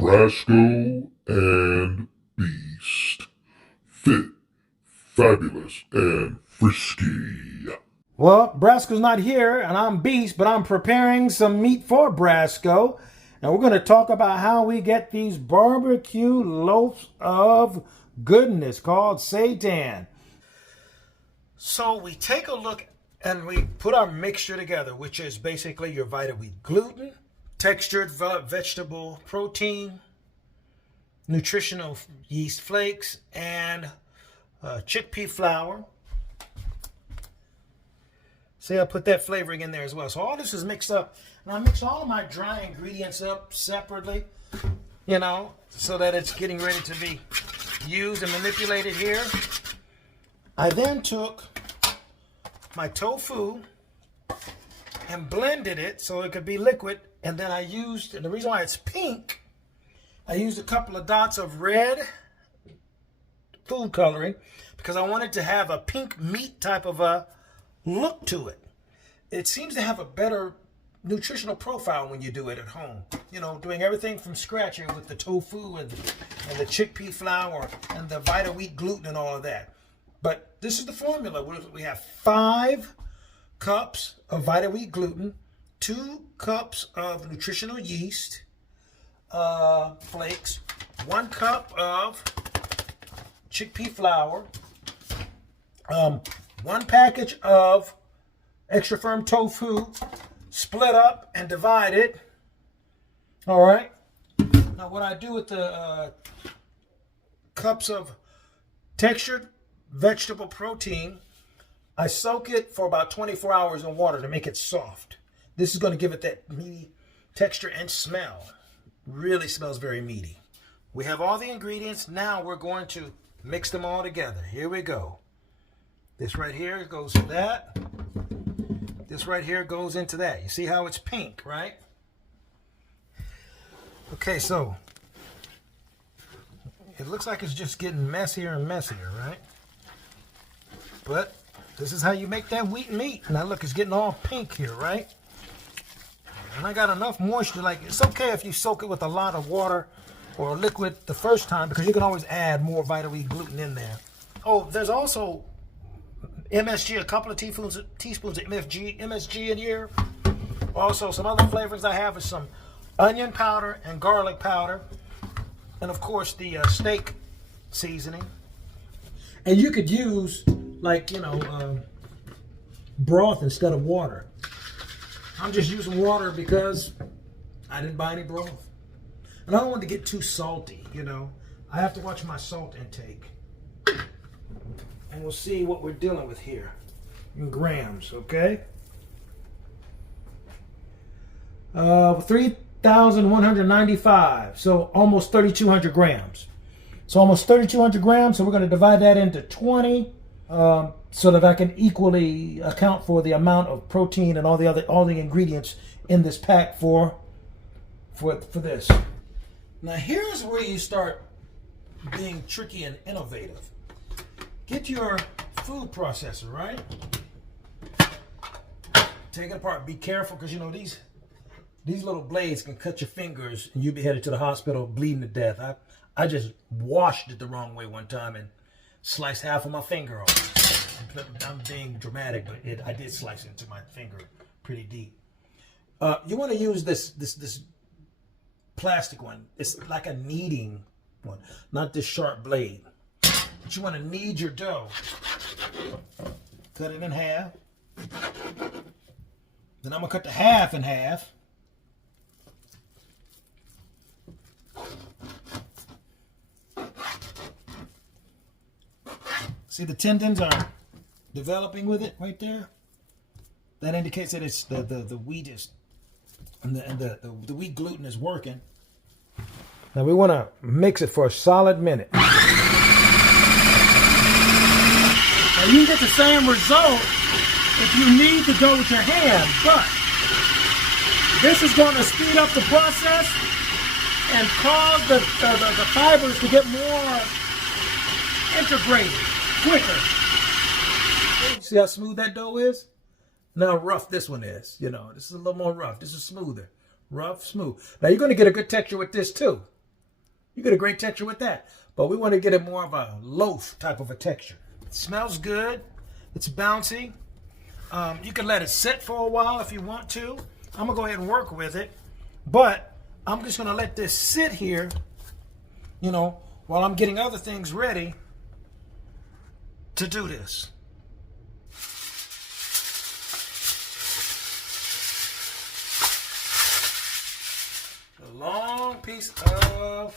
Brasco and Beast. Fit, fabulous, and frisky. Well, Brasco's not here, and I'm Beast, but I'm preparing some meat for Brasco. And we're going to talk about how we get these barbecue loaves of goodness called seitan. So we take a look and we put our mixture together, which is basically your vitamin gluten, textured vegetable protein, nutritional yeast flakes, and chickpea flour. See, I put that flavoring in there as well. So all this is mixed up. And I mix all of my dry ingredients up separately, so that it's getting ready to be used and manipulated here. I then took my tofu and blended it so it could be liquid. And then I used, and the reason why it's pink, I used a couple of dots of red food coloring because I wanted to have a pink meat type of a look to it. It seems to have a better nutritional profile when you do it at home. Doing everything from scratch here with the tofu and the chickpea flour and the Vita wheat gluten and all of that. But this is the formula. We have 5 cups of Vita wheat gluten, 2 cups of nutritional yeast flakes, 1 cup of chickpea flour, 1 package of extra firm tofu, split up and divided. All right. Now what I do with the cups of textured vegetable protein, I soak it for about 24 hours in water to make it soft. This is going to give it that meaty texture and smell. Really smells very meaty. We have all the ingredients. Now we're going to mix them all together. Here we go. This right here goes to that. This right here goes into that. You see how it's pink, right? Okay, so it looks like it's just getting messier and messier, right? But this is how you make that wheat meat. Now look, it's getting all pink here, right? And I got enough moisture. Like, it's okay if you soak it with a lot of water or liquid the first time, because you can always add more Vita wheat gluten in there. Oh, there's also MSG, a couple of teaspoons of MSG in here. Also, some other flavors I have is some onion powder and garlic powder. And of course, the steak seasoning. And you could use, broth instead of water. I'm just using water because I didn't buy any broth. And I don't want to get too salty, I have to watch my salt intake. And we'll see what we're dealing with here in grams, okay? 3,195, so almost 3,200 grams. So almost 3,200 grams, so we're going to divide that into 20 so that I can equally account for the amount of protein and all the ingredients in this pack for this. Now here's where you start being tricky and innovative. Get your food processor, right? Take it apart. Be careful, because these little blades can cut your fingers and you'll be headed to the hospital bleeding to death. I just washed it the wrong way one time and sliced half of my finger off. I'm being dramatic, but I did slice into my finger pretty deep. You want to use this plastic one. It's like a kneading one, not this sharp blade. But you want to knead your dough. Cut it in half. Then I'm going to cut the half in half. See, the tendons are developing with it right there. That indicates that it's the wheat is, and the wheat gluten is working. Now we want to mix it for a solid minute. Now you can get the same result if you knead the dough with your hand, but this is going to speed up the process and cause the fibers to get more integrated quicker. See how smooth that dough is? Now rough this one is. This is a little more rough. This is smoother. Rough, smooth. Now you're going to get a good texture with this too. You get a great texture with that. But we want to get it more of a loaf type of a texture. It smells good. It's bouncy. You can let it sit for a while if you want to. I'm going to go ahead and work with it. But I'm just going to let this sit here, you know, while I'm getting other things ready to do this. A long piece of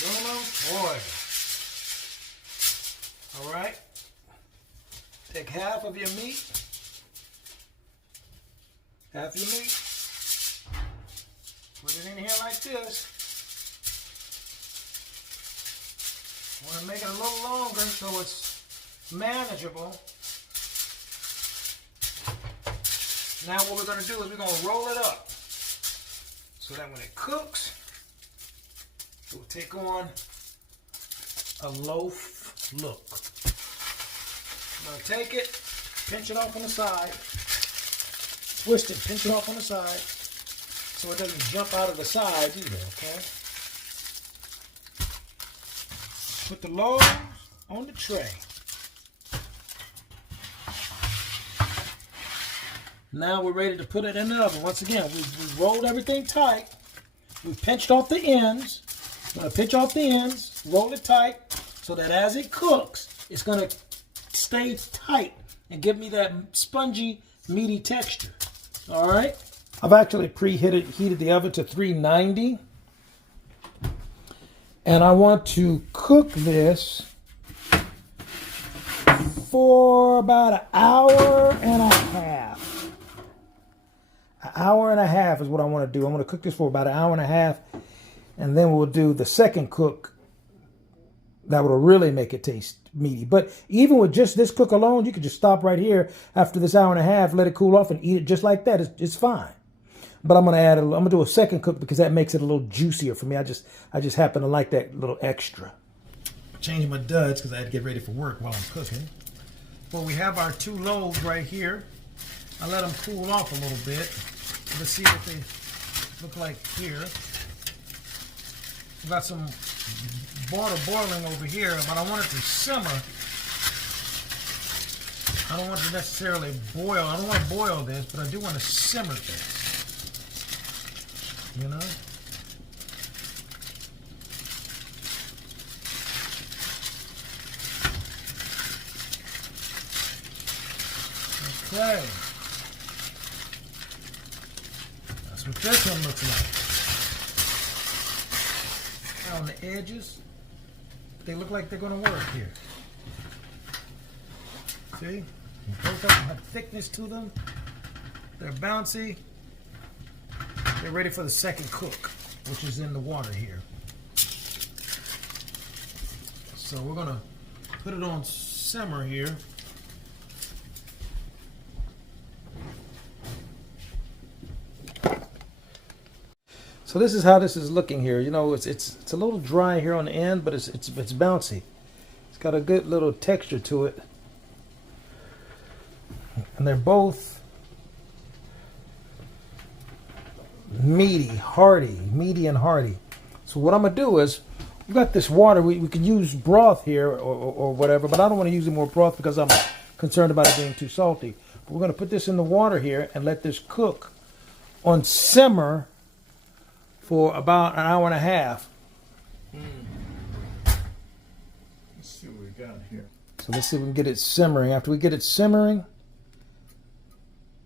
aluminum foil. All right. Take half of your meat. Half your meat. Put it in here like this. Want to make it a little longer so it's manageable. Now what we're going to do is we're going to roll it up so that when it cooks, it will take on a loaf look. I'm going to take it, pinch it off on the side, twist it, pinch it off on the side so it doesn't jump out of the sides either, okay? Put the loaves on the tray. Now we're ready to put it in the oven. Once again, we rolled everything tight. We pinched off the ends. I'm going to pinch off the ends, roll it tight, so that as it cooks, it's going to stay tight and give me that spongy, meaty texture. All right? I've actually heated the oven to 390. And I want to cook this for about an hour and a half. An hour and a half is what I want to do. I'm going to cook this for about an hour and a half, and then we'll do the second cook that will really make it taste meaty. But even with just this cook alone, you can just stop right here after this hour and a half, let it cool off, and eat it just like that. It's fine. But I'm gonna do a second cook because that makes it a little juicier for me. I just happen to like that little extra. Changing my duds because I had to get ready for work while I'm cooking. Well, we have our 2 loaves right here. I let them cool off a little bit. Let's see what they look like here. We've got some water boiling over here, but I want it to simmer. I don't want it to necessarily boil. I don't want to boil this, but I do want to simmer this. You know? Okay. That's what this one looks like. On the edges, they look like they're going to work here. See? Both of them have thickness to them. They're bouncy. They're ready for the second cook, which is in the water here. So we're going to put it on simmer here. So this is how this is looking here. You know, it's a little dry here on the end, but it's bouncy. It's got a good little texture to it. And they're both meaty and hearty. So what I'm gonna do is, we've got this water. We could use broth here or whatever, but I don't want to use any more broth because I'm concerned about it being too salty. But we're gonna put this in the water here and let this cook on simmer for about an hour and a half. Let's see what we got here. So let's see if we can get it simmering. After we get it simmering,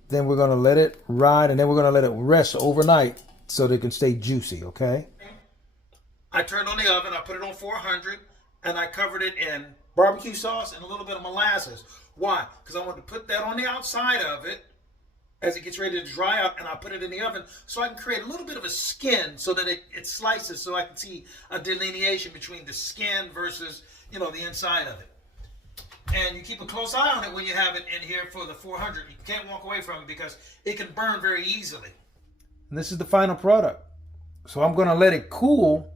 then we're going to let it ride, and then we're going to let it rest overnight so that it can stay juicy, okay? I turned on the oven, I put it on 400, and I covered it in barbecue sauce and a little bit of molasses. Why? Because I want to put that on the outside of it as it gets ready to dry out, and I put it in the oven so I can create a little bit of a skin so that it slices, so I can see a delineation between the skin versus, you know, the inside of it. And you keep a close eye on it when you have it in here for the 400. You can't walk away from it because it can burn very easily. And this is the final product. So I'm going to let it cool,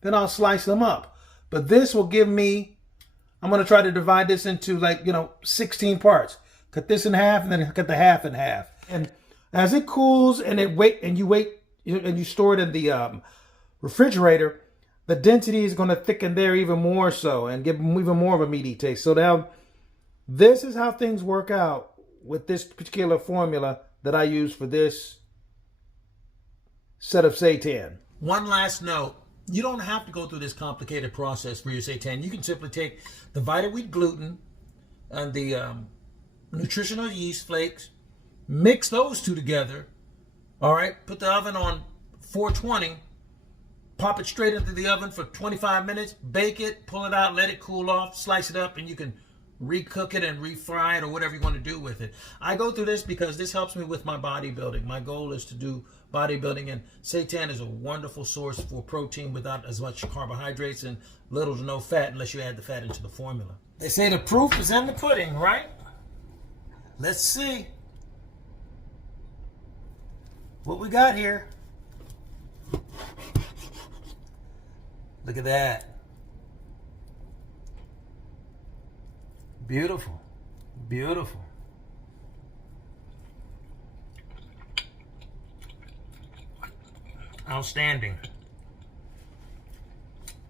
then I'll slice them up. But this will give me, I'm going to try to divide this into 16 parts. Cut this in half and then cut the half in half. And as it cools and you store it in the refrigerator, the density is going to thicken there even more so and give them even more of a meaty taste. So now this is how things work out with this particular formula that I use for this set of seitan. One last note. You don't have to go through this complicated process for your seitan. You can simply take the Vita-Wheat gluten and the nutritional yeast flakes, mix those two together, all right, put the oven on 420, pop it straight into the oven for 25 minutes, bake it, pull it out, let it cool off, slice it up, and you can recook it and refry it or whatever you want to do with it. I go through this because this helps me with my bodybuilding. My goal is to do bodybuilding, and seitan is a wonderful source for protein without as much carbohydrates and little to no fat unless you add the fat into the formula. They say the proof is in the pudding, right? Let's see what we got here. Look at that. Beautiful. Beautiful. Outstanding.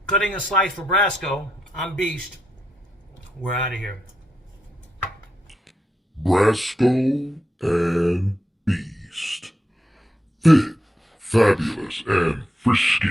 Cutting a slice for Brasco. I'm Beast. We're out of here. Brasco and Beast. Fit, fabulous, and frisky.